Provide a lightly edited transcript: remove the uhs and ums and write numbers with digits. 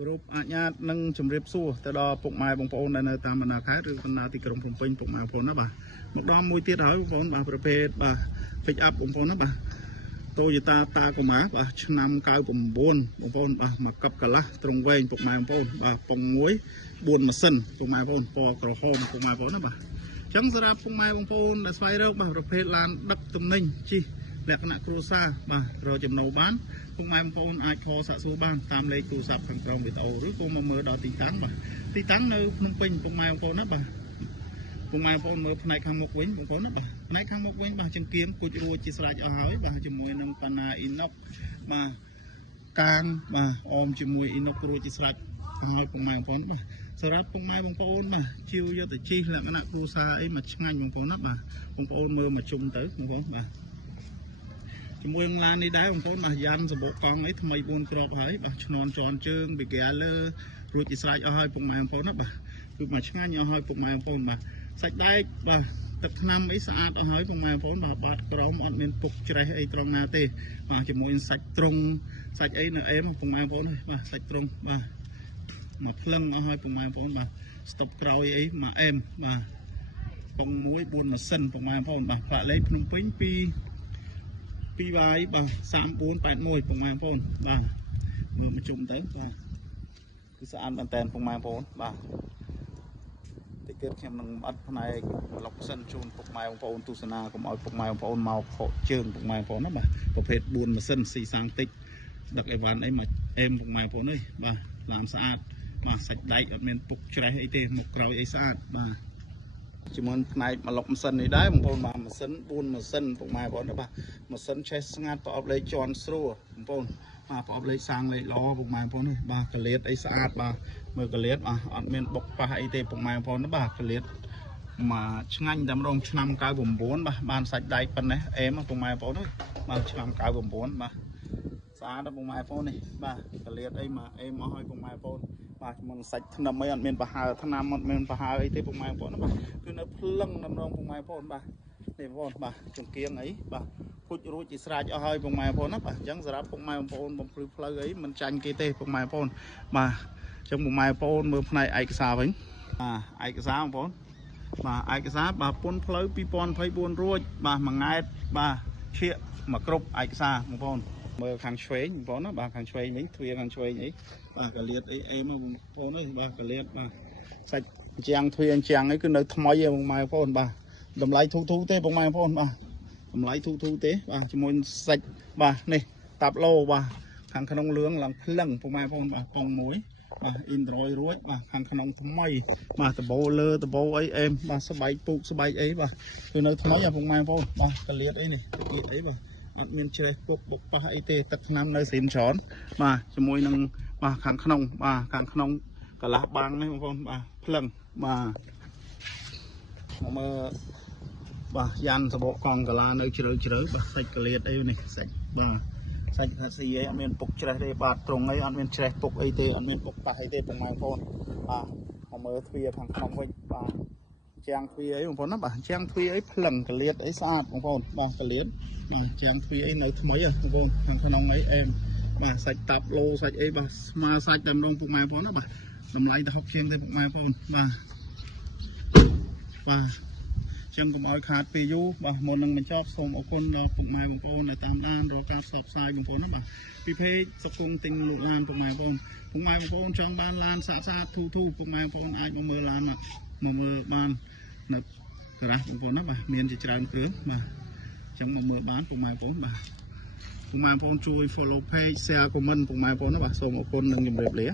Group អាចញ៉ាតនឹងជំរាបសួរទៅដល់ពុកម៉ែបងប្អូនដែលនៅតាមបណ្ដាខេត្តឬបណ្ដាទីក្រុងភ្នំពេញពុកម៉ែបងប្អូនណាបាទមកដល់មួយទៀតហើយបងប្អូនបាទប្រភេទបាទ pick up បងប្អូនណាបាទ Toyota Tacoma បាទឆ្នាំ99បងប្អូនបាទមកកັບកន្លះត្រង់វែងពុកម៉ែបងប្អូនបាទប៉ុងមួយ4ម៉ាស៊ីនពុកម៉ែបងប្អូនពណ៌ក្រហមពុកម៉ែបងប្អូនណាបាទអញ្ចឹងសម្រាប់ពុកម៉ែបងប្អូនដែលស្វែងរកបាទប្រភេទឡានដឹកទំនិញជិះលក្ខណៈគ្រួសារបាទរកចំណូលបានពុកម៉ែបងប្អូនអាចខលសាកសួរបានតាមលេខទូរស័ព្ទខាងក្រោមវីដេអូឬក៏មកមើលដល់ទីតាំងបាទទីតាំងនៅភ្នំពេញពុកម៉ែបងប្អូនណាបាទពុកម៉ែបងប្អូនមើលផ្នែកខាងមុខវិញបងប្អូនណាបាទផ្នែកខាងមុខវិញបាទចង្កៀមគូចរួចជាស្រេចអស់ហើយបាទជាមួយនឹងប៉ាណាអ៊ីណុកបាទកាងបាទអមជាមួយអ៊ីណុករួចជាស្រេចហើយពុកម៉ែបងប្អូនបាទសម្រាប់ពុកម៉ែបងប្អូនបាទជីវយកទៅជិះលក្ខណៈគ្រួសារអីមកឆ្ងាញ់បងប្អូនណាបាទបងប្អូនមើលមកជុំទៅបងប្អូនបាទជាមួយនឹងឡាននេះដែរបងប្អូនបាទយ៉ាន់សម្បកកង់អីថ្មី4គ្រាប់ហើយបាទឈ្នន់ជន់ជើងវីហ្គាលើរួចជាស្រេចអស់ហើយពុកម៉ែបងប្អូនណាបាទគឺមកឆ្ងាញ់អស់ហើយពុកម៉ែបងប្អូនបាទសាច់ដែកបាទទឹកថ្នាំអីស្អាតអស់ហើយពុកម៉ែបងប្អូនបាទបាត់ក្រោមអត់មានពុកច្រេះអីត្រង់ណាទេបាទជាមួយនឹងសាច់ត្រង់សាច់អីនៅអេមពុកម៉ែបងប្អូនបាទសាច់ត្រង់បាទមកផ្លឹងអស់ហើយពុកម៉ែបងប្អូនបាទស្តុបក្រោយអីមកអេមបាទប៉ុងមួយ4ម៉ាស៊ីនពុកម៉ែបងប្អូនបាទផ្លាកលេខភ្នំពេញ2វាយបាទ3481ពុកម៉ែបងប្អូនបាទមើលមកជុំទៅបាទគឺស្អាតមែនតើពុកម៉ែបងប្អូនបាទតិចទៀតខ្ញុំនឹងអត់ផ្នែកឡុកសិនជូនពុកម៉ែបងប្អូនទស្សនាកុំឲ្យពុកម៉ែបងប្អូនមកខកជើងពុកម៉ែបងប្អូនណាបាទប្រភេទ4ម៉ាស៊ីនស៊ីសាំងតិចដឹកអីវ៉ាន់អីមកអេមពុកម៉ែបងប្អូនអើយបាទឡានស្អាតបាទសាច់ដែកអត់មានពុកច្រេះអីទេមុខក្រោយអីស្អាតបាទជាមួយផ្នែកមកឡុកម៉ាស៊ីននេះដែរបងប្អូនបាទម៉ាស៊ីន4ម៉ាស៊ីនពុកម៉ែបងប្អូនបាទម៉ាស៊ីនឆេះស្ងាត់ប្រអប់លេខជាន់ស្រួលបងប្អូនបាទប្រអប់លេខសាំងលេខល្អពុកម៉ែបងប្អូនបាទកលៀតអីស្អាតបាទមើលកលៀតបាទអត់មានបុកប៉ះអីទេពុកម៉ែបងប្អូនបាទកលៀតមកឆ្ងាញ់តែម្ដងឆ្នាំ99បាទបានសាច់ដែកប៉ុណ្ណេះអេមពុកម៉ែបងប្អូនបាទឆ្នាំ99បាទស្អាតពុកម៉ែបងប្អូននេះបាទកលៀតអីមកអេមអស់ហើយពុកម៉ែបងប្អូនបាទជាមួយសាច់ថ្នាំអីអត់មានប្រហើថ្នាំអត់មានប្រហើអីទេពុកម៉ែបងប្អូនបាទគឺនៅភ្លឹងតែម្ដងពុកម៉ែបងប្អូនបាទនេះបងប្អូនបាទចង្គៀងអីបាទពូជរួចជាស្រេចអស់ហើយពុកម៉ែបងប្អូនណាបាទអញ្ចឹងសម្រាប់ពុកម៉ែបងប្អូនបំភ្លឺផ្លូវអីមិនចាញ់គេទេពុកម៉ែបងប្អូនបាទអញ្ចឹងពុកម៉ែបងប្អូនមើលផ្នែកឯកសារវិញបាទឯកសារបងប្អូនបាទឯកសារបាទពន្ធផ្លូវ2024រួចបាទមួយង៉ែតបាទឈៀកមកគ្រប់ឯកសារបងប្អូនមើលខាងឆ្វេងបងប្អូនណាបាទខាងឆ្វេងនេះទ្វារខាងឆ្វេងអីបាទកលៀតអីអេមកបងប្អូនអើយបាទកលៀតបាទសាច់ជាងទ្វារជាងអីគឺនៅថ្មីឯងបងប្អូនបាទតម្លៃធូរទេបងប្អូនបាទតម្លៃធូរទេបាទជាមួយសាច់បាទនេះតាប់ឡូបាទខាងក្នុងលឿងឡើងភ្លឹងបងប្អូនបាទប៉ុងមួយបាទអ៊ីនដ្រូយរួចបាទខាងក្នុងថ្មីបាទដបូលើដបូអីអេមបាទស្បែកពូកស្បែកអីបាទគឺនៅថ្មីបងប្អូនបាទកលៀតអីនេះកលៀតអីបាទអត់មានច្រេះពុកបុកប៉ះអីទេទឹកថ្នាំនៅស្រីមច្រើនបាទជាមួយនឹងបាទខាងក្នុងបាទខាងក្នុងកន្លះបាំងនេះបងប្អូនបាទភ្លឹងបាទមកមើលបាទយ៉ាន់សបកកង់កាឡានៅជ្រៅបាទសាច់កលៀតអីនេះសាច់បាទសាច់ថាស៊ីអីអត់មានពុកច្រេះទេបាទត្រង់អីអត់មានច្រេះពុកអីទេអត់មានពុកប៉ះអីទេបងប្អូនបាទមកមើលទ្វារខាងក្នុងវិញបាទជាងទ្វារអីបងប្អូនណាបាទជាងទ្វារអីភ្លឹងកលៀតអីស្អាតបងប្អូនបាទកលៀតបាទជាងទ្វារអីនៅថ្មីបងប្អូនខាងក្នុងអីអេមបាទសាច់តាប់ឡូសាច់អីបាទស្មើសាច់តែម្ដងពុកម៉ែបងប្អូនណាបាទតម្លៃតែ60ជាងទេពុកម៉ែបងប្អូនបាទចឹងកុំឲ្យខាតពេលយូរបាទមុននឹងបញ្ចប់សូមអរគុណដល់ពុកម៉ែបងប្អូនដែលតាមដានរកការផ្សព្វផ្សាយបងប្អូនណាបាទពីเพจសុគង្គទិញលក់ឡានពុកម៉ែបងប្អូនចង់បានឡានស្អាតធូរពុកម៉ែបងប្អូនអាចមកមើលឡានមកមើលបាននៅការ៉ាស់បងប្អូនណាបាទមានជាច្រើនគ្រឿងបាទចឹងមកមើលបានពុកម៉ែបងប្អូនបាទពុកម៉ែបងប្អូនជួយ follow page share comment ពុកម៉ែបងប្អូនណាបាទសូមអរគុណនិងជម្រាបលា